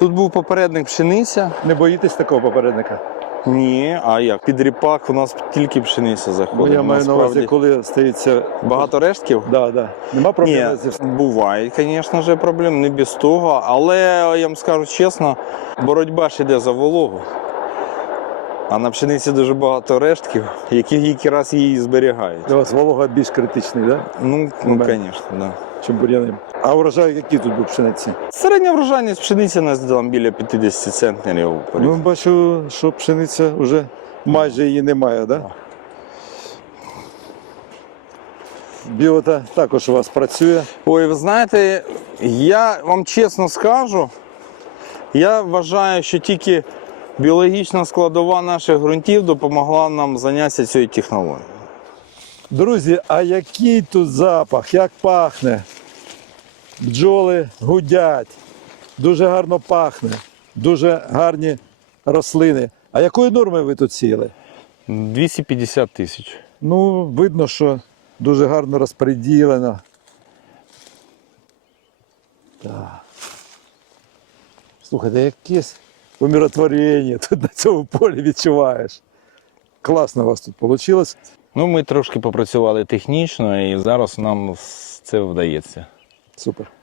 Тут був попередник пшениця. Не боїтесь такого попередника? Ні, а як? Під ріпак у нас тільки пшениця Бо заходить. я маю на увазі, коли стається. Багато рештків? Да, да. Нема проблем Ні, Буває, звісно ж, проблем, не без того. Але я вам скажу чесно, боротьба ж йде за вологу. А на пшениці дуже багато рештків, які якраз її зберігають. Для вас волога більш критичний, да? Ну, ну звісно, да. чим бур'яни. А урожай який тут був пшениці? Середня врожайність пшениці нас там біля 50 центнерів. Ну, бачу, що пшениця вже майже її немає, да? Біота також у вас працює. Ой, ви знаєте, я вам чесно скажу, я вважаю, що тільки біологічна складова наших ґрунтів допомогла нам зайнятися цією технологією. Друзі, а який тут запах, як пахне? Бджоли гудять, дуже гарно пахне, дуже гарні рослини. А якої норми ви тут сіяли? 250 тисяч. Ну, видно, що дуже гарно розподілено. Так. Слухайте, якесь умиротворення тут на цьому полі відчуваєш. Класно у вас тут вийшло. Ну, ми трошки попрацювали технічно і зараз нам це вдається. Супер.